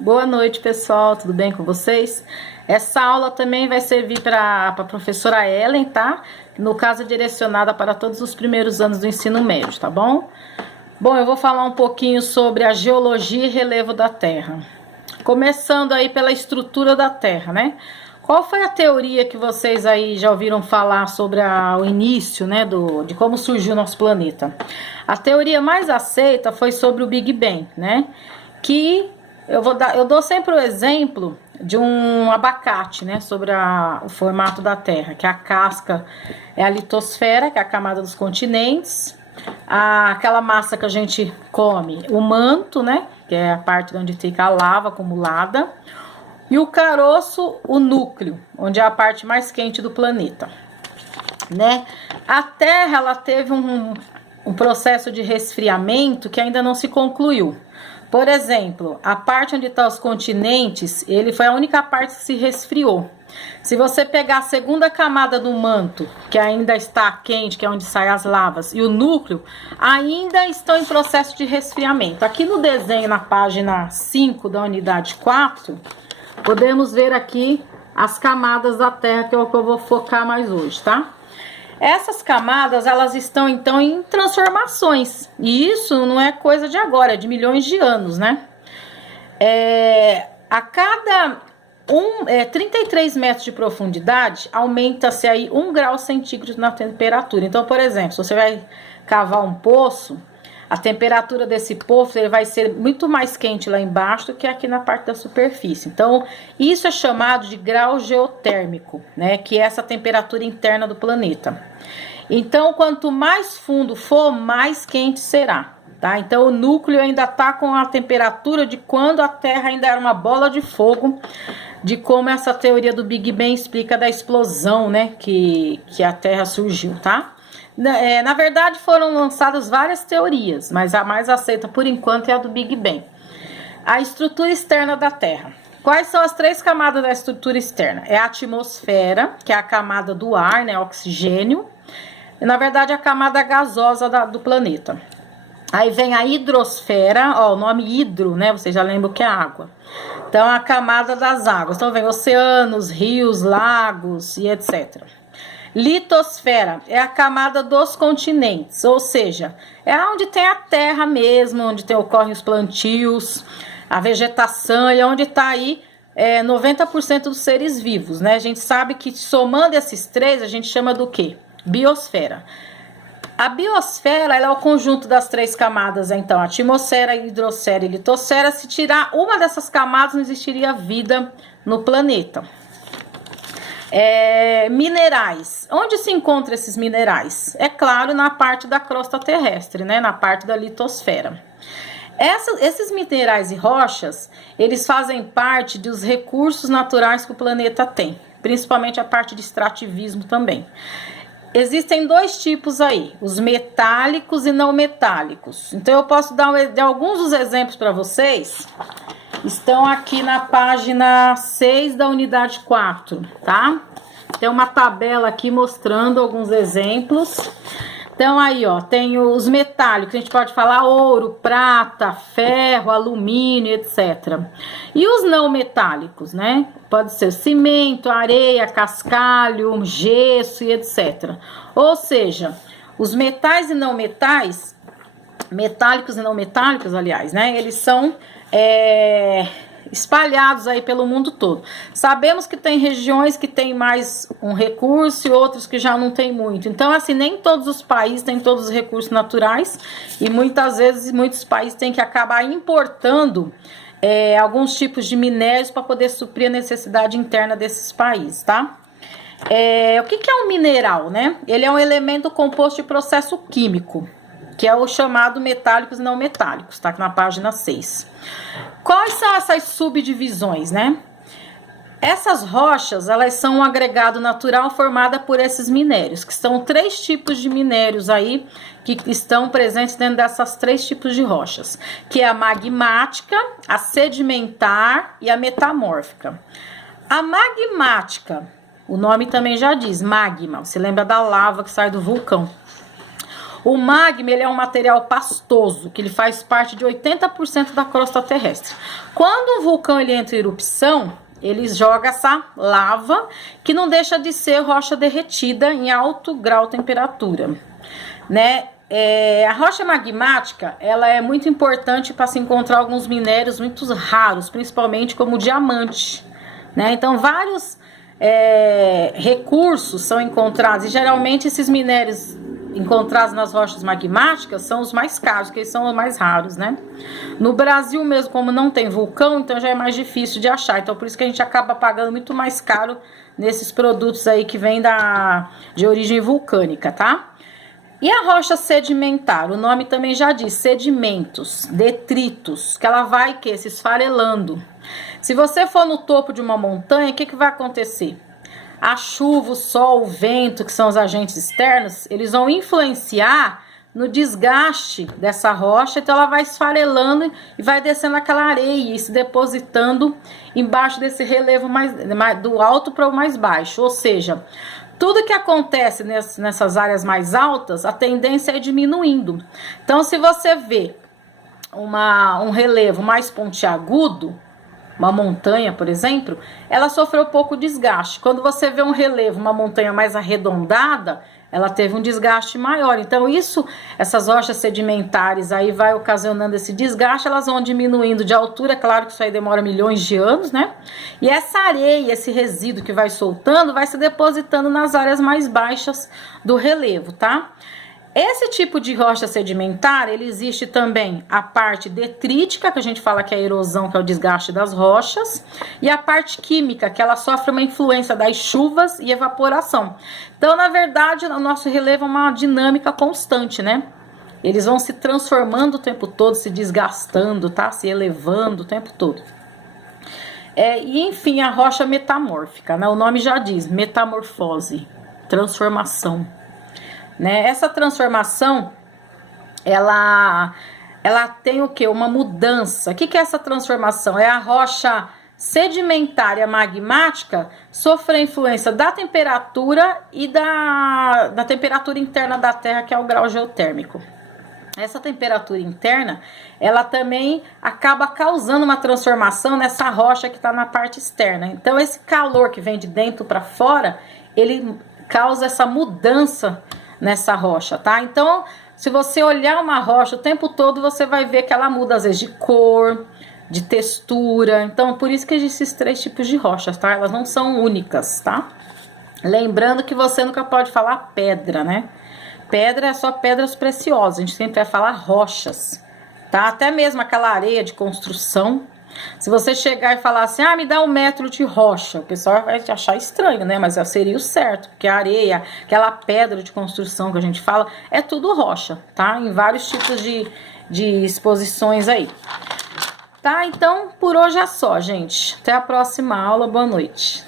Boa noite, pessoal, tudo bem com vocês? Essa aula também vai servir para a professora Ellen, tá? No caso, direcionada para todos os primeiros anos do ensino médio, tá bom? Bom, eu vou falar um pouquinho sobre a geologia e relevo da Terra. Começando aí pela estrutura da Terra, né? Qual foi a teoria que vocês aí já ouviram falar sobre o início, né, de como surgiu o nosso planeta? A teoria mais aceita foi sobre o Big Bang, né? Que eu dou sempre o exemplo de um abacate, né, sobre o formato da Terra, que a casca é a litosfera, que é a camada dos continentes, aquela massa que a gente come, o manto, né, que é a parte onde fica a lava acumulada, e o caroço, o núcleo, onde é a parte mais quente do planeta, né? A Terra, ela teve um processo de resfriamento que ainda não se concluiu. Por exemplo, a parte onde estão os continentes, ele foi a única parte que se resfriou. Se você pegar a segunda camada do manto, que ainda está quente, que é onde saem as lavas, e o núcleo, ainda estão em processo de resfriamento. Aqui no desenho, na página 5 da unidade 4, podemos ver aqui as camadas da Terra, que é o que eu vou focar mais hoje, tá? Essas camadas, elas estão então em transformações, e isso não é coisa de agora, é de milhões de anos, né? A cada 33 metros de profundidade, aumenta-se aí 1 grau centígrado na temperatura. Então, por exemplo, se você vai cavar um poço, a temperatura desse poço ele vai ser muito mais quente lá embaixo do que aqui na parte da superfície. Então, isso é chamado de grau geotérmico, né? Que é essa temperatura interna do planeta. Então, quanto mais fundo for, mais quente será, tá? Então, o núcleo ainda está com a temperatura de quando a Terra ainda era uma bola de fogo, de como essa teoria do Big Bang explica da explosão, né? Que a Terra surgiu, tá? Na verdade, foram lançadas várias teorias, mas a mais aceita por enquanto é a do Big Bang. A estrutura externa da Terra. Quais são as 3 camadas da estrutura externa? É a atmosfera, que é a camada do ar, né, oxigênio. E, na verdade, a camada gasosa do planeta. Aí vem a hidrosfera, ó, o nome hidro, né, vocês já lembram que é água. Então, a camada das águas. Então, vem oceanos, rios, lagos e etc. Litosfera é a camada dos continentes, ou seja, é onde tem a terra mesmo, onde ocorrem os plantios, a vegetação, e é onde está aí 90% dos seres vivos, né? A gente sabe que somando esses 3, a gente chama do quê? Biosfera. A biosfera ela é o conjunto das 3 camadas, então, atmosfera, hidrosfera e litosfera. Se tirar uma dessas camadas, não existiria vida no planeta. Minerais. Onde se encontram esses minerais? É claro, na parte da crosta terrestre, né? Na parte da litosfera. Esses minerais e rochas, eles fazem parte dos recursos naturais que o planeta tem, principalmente a parte de extrativismo também. Existem 2 tipos aí, os metálicos e não metálicos. Então, eu posso dar alguns dos exemplos para vocês. Estão aqui na página 6 da unidade 4, tá? Tem uma tabela aqui mostrando alguns exemplos. Então, aí, ó, tem os metálicos, a gente pode falar ouro, prata, ferro, alumínio, etc. E os não metálicos, né? Pode ser cimento, areia, cascalho, gesso e etc. Ou seja, os metais e não metais, metálicos e não metálicos, aliás, né? Eles são espalhados aí pelo mundo todo. Sabemos que tem regiões que tem mais um recurso e outros que já não tem muito. Então, assim, nem todos os países têm todos os recursos naturais e muitas vezes muitos países têm que acabar importando alguns tipos de minérios para poder suprir a necessidade interna desses países, tá? O que é um mineral, né? Ele é um elemento composto de processo químico, que é o chamado metálicos e não metálicos, tá? Aqui na página 6. Quais são essas subdivisões, né? Essas rochas, elas são um agregado natural formado por esses minérios, que são 3 tipos de minérios aí, que estão presentes dentro dessas 3 tipos de rochas, que é a magmática, a sedimentar e a metamórfica. A magmática, o nome também já diz, magma, você lembra da lava que sai do vulcão. O magma, ele é um material pastoso, que ele faz parte de 80% da crosta terrestre. Quando o vulcão ele entra em erupção, ele joga essa lava, que não deixa de ser rocha derretida em alto grau de temperatura, né? A rocha magmática, ela é muito importante para se encontrar alguns minérios muito raros, principalmente como o diamante, né? Então, vários recursos são encontrados, e geralmente esses minérios encontrados nas rochas magmáticas são os mais caros, que eles são os mais raros, né? No Brasil mesmo, como não tem vulcão, então já é mais difícil de achar, então por isso que a gente acaba pagando muito mais caro nesses produtos aí que vêm de origem vulcânica, tá? E a rocha sedimentar, o nome também já diz, sedimentos, detritos, que ela vai se esfarelando. Se você for no topo de uma montanha, o que vai acontecer? A chuva, o sol, o vento, que são os agentes externos, eles vão influenciar no desgaste dessa rocha, então ela vai esfarelando e vai descendo aquela areia e se depositando embaixo desse relevo do alto para o mais baixo, ou seja, tudo que acontece nessas áreas mais altas, a tendência é diminuindo. Então, se você vê um relevo mais pontiagudo, uma montanha, por exemplo, ela sofreu pouco desgaste. Quando você vê um relevo, uma montanha mais arredondada, ela teve um desgaste maior. Então, essas rochas sedimentares aí vai ocasionando esse desgaste, elas vão diminuindo de altura, claro que isso aí demora milhões de anos, né? E essa areia, esse resíduo que vai soltando, vai se depositando nas áreas mais baixas do relevo, tá? Esse tipo de rocha sedimentar, ele existe também a parte detrítica, que a gente fala que é a erosão, que é o desgaste das rochas, e a parte química, que ela sofre uma influência das chuvas e evaporação. Então, na verdade, o nosso relevo é uma dinâmica constante, né? Eles vão se transformando o tempo todo, se desgastando, tá? Se elevando o tempo todo. E, enfim, a rocha metamórfica, né? O nome já diz, metamorfose, transformação. Né? Essa transformação, ela tem o que? Uma mudança. O que é essa transformação? É a rocha sedimentária magmática sofrer influência da temperatura e da temperatura interna da Terra, que é o grau geotérmico. Essa temperatura interna, ela também acaba causando uma transformação nessa rocha que está na parte externa. Então, esse calor que vem de dentro para fora, ele causa essa mudança nessa rocha, tá? Então, se você olhar uma rocha o tempo todo, você vai ver que ela muda, às vezes, de cor, de textura. Então, por isso que existem esses 3 tipos de rochas, tá? Elas não são únicas, tá? Lembrando que você nunca pode falar pedra, né? Pedra é só pedras preciosas, a gente sempre vai falar rochas, tá? Até mesmo aquela areia de construção. Se você chegar e falar assim, me dá 1 metro de rocha, o pessoal vai te achar estranho, né? Mas seria o certo, porque a areia, aquela pedra de construção que a gente fala, é tudo rocha, tá? Em vários tipos de exposições aí. Tá? Então, por hoje é só, gente. Até a próxima aula. Boa noite.